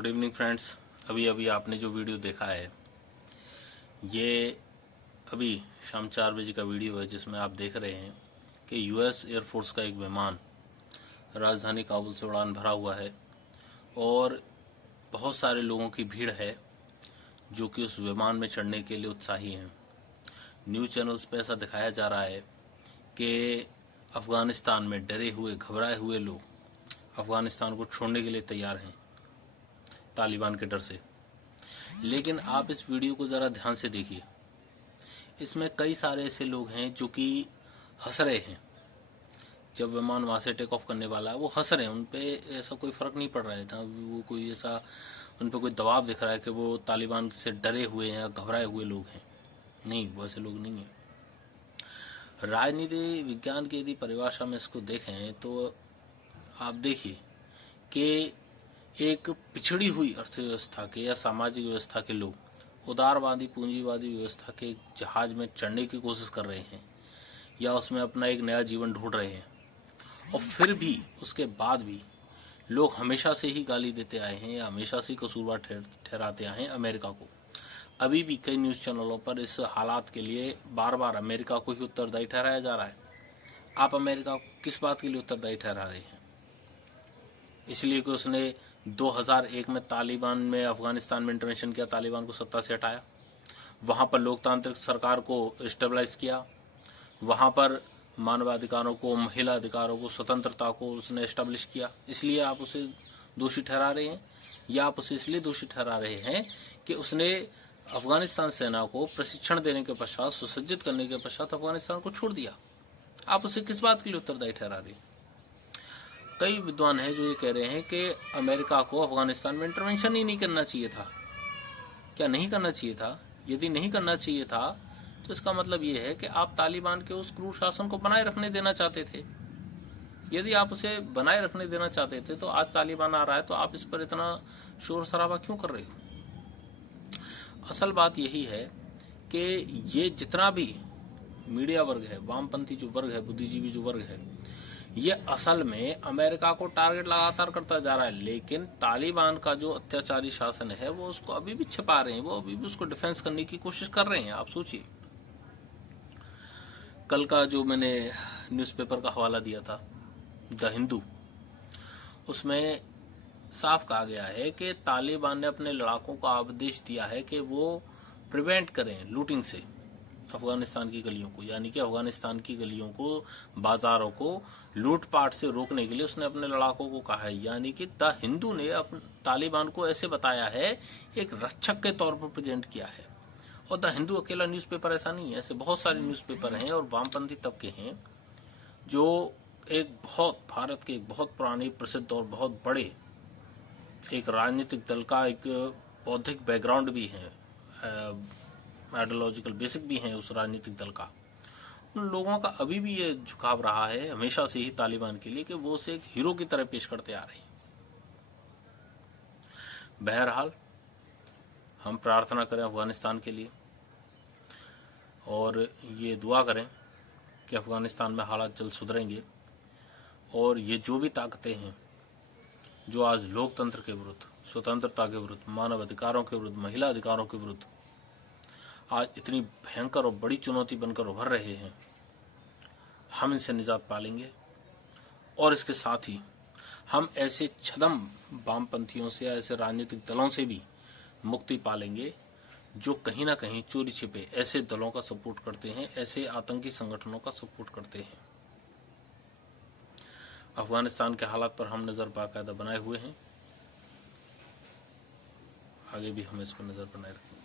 Good evening friends. अभी अभी आपने जो वीडियो देखा है ये अभी शाम 4 बजे का वीडियो है, जिसमें आप देख रहे हैं कि यूएस एयरफोर्स का एक विमान राजधानी काबुल से उड़ान भरा हुआ है और बहुत सारे लोगों की भीड़ है जो कि उस विमान में चढ़ने के लिए उत्साही हैं। न्यूज़ चैनल्स पे ऐसा दिखाया जा रहा है कि अफ़गानिस्तान में डरे हुए घबराए हुए लोग अफ़गानिस्तान को छोड़ने के लिए तैयार हैं तालिबान के डर से। लेकिन आप इस वीडियो को ज़रा ध्यान से देखिए, इसमें कई सारे ऐसे लोग हैं जो कि हंस रहे हैं। जब विमान वहाँ से टेक ऑफ करने वाला है वो हंस रहे हैं, उन पे ऐसा कोई फ़र्क नहीं पड़ रहा है ना, वो कोई ऐसा उन पे कोई दबाव दिख रहा है कि वो तालिबान से डरे हुए हैं या घबराए हुए लोग हैं। नहीं, वो ऐसे लोग नहीं हैं। राजनीति विज्ञान की यदि परिभाषा में इसको देखें तो आप देखिए कि एक पिछड़ी हुई अर्थव्यवस्था के या सामाजिक व्यवस्था के लोग उदारवादी पूंजीवादी व्यवस्था के जहाज में चढ़ने की कोशिश कर रहे हैं या उसमें अपना एक नया जीवन ढूंढ रहे हैं, और फिर भी उसके बाद भी लोग हमेशा से ही गाली देते आए हैं या हमेशा से कसूरवार ठहराते आए हैं अमेरिका को। अभी भी कई न्यूज़ चैनलों पर इस हालात के लिए बार बार अमेरिका को ही उत्तरदायी ठहराया जा रहा है। आप अमेरिका को किस बात के लिए उत्तरदायी ठहरा रहे हैं? इसलिए कि उसने 2001 में तालिबान में अफगानिस्तान में इंटरवेंशन किया, तालिबान को सत्ता से हटाया, वहाँ पर लोकतांत्रिक सरकार को स्टेबलाइज किया, वहाँ पर मानवाधिकारों को, महिला अधिकारों को, स्वतंत्रता को उसने एस्टेब्लिश किया, इसलिए आप उसे दोषी ठहरा रहे हैं? या आप उसे इसलिए दोषी ठहरा रहे हैं कि उसने अफगानिस्तान सेना को प्रशिक्षण देने के पश्चात, सुसज्जित करने के पश्चात अफगानिस्तान को छोड़ दिया? आप उसे किस बात के लिए उत्तरदायी ठहरा रहे हैं? कई विद्वान हैं जो ये कह रहे हैं कि अमेरिका को अफगानिस्तान में इंटरवेंशन ही नहीं करना चाहिए था। क्या नहीं करना चाहिए था? यदि नहीं करना चाहिए था तो इसका मतलब ये है कि आप तालिबान के उस क्रूर शासन को बनाए रखने देना चाहते थे। यदि आप उसे बनाए रखने देना चाहते थे तो आज तालिबान आ रहा है तो आप इस पर इतना शोर शराबा क्यों कर रहे हो? असल बात यही है कि ये जितना भी मीडिया वर्ग है, वामपंथी जो वर्ग है, बुद्धिजीवी जो वर्ग है, ये असल में अमेरिका को टारगेट लगातार करता जा रहा है। लेकिन तालिबान का जो अत्याचारी शासन है वो उसको अभी भी छिपा रहे हैं, वो अभी भी उसको डिफेंस करने की कोशिश कर रहे हैं। आप सोचिए, कल का जो मैंने न्यूज़पेपर का हवाला दिया था द हिंदू, उसमें साफ कहा गया है कि तालिबान ने अपने लड़ाकों को आदेश दिया है कि वो प्रिवेंट करें लूटिंग से अफगानिस्तान की गलियों को, यानी कि अफगानिस्तान की गलियों को, बाजारों को लूटपाट से रोकने के लिए उसने अपने लड़ाकों को कहा है। यानी कि द हिंदू ने तालिबान को ऐसे बताया है, एक रक्षक के तौर पर प्रेजेंट किया है। और द हिंदू अकेला न्यूज़पेपर ऐसा नहीं है, ऐसे बहुत सारे न्यूज़पेपर हैं और वामपंथी तबके हैं जो एक बहुत भारत के एक बहुत पुराने, प्रसिद्ध और बहुत बड़े एक राजनीतिक दल का एक बौद्धिक बैकग्राउंड भी है, आइडियोलॉजिकल बेसिक भी है उस राजनीतिक दल का। उन लोगों का अभी भी ये झुकाव रहा है हमेशा से ही तालिबान के लिए कि वो उसे एक हीरो की तरह पेश करते आ रहे हैं। बहरहाल हम प्रार्थना करें अफगानिस्तान के लिए और ये दुआ करें कि अफगानिस्तान में हालात जल्द सुधरेंगे और ये जो भी ताकतें हैं जो आज लोकतंत्र के विरुद्ध, स्वतंत्रता के विरुद्ध, मानव अधिकारों के विरुद्ध, महिला अधिकारों के विरुद्ध आज इतनी भयंकर और बड़ी चुनौती बनकर उभर रहे हैं, हम इनसे निजात पालेंगे। और इसके साथ ही हम ऐसे छद्म वामपंथियों से या ऐसे राजनीतिक दलों से भी मुक्ति पालेंगे जो कहीं ना कहीं चोरी छिपे ऐसे दलों का सपोर्ट करते हैं, ऐसे आतंकी संगठनों का सपोर्ट करते हैं। अफगानिस्तान के हालात पर हम नज़र बाकायदा बनाए हुए हैं, आगे भी हम इस पर नज़र बनाए रखेंगे।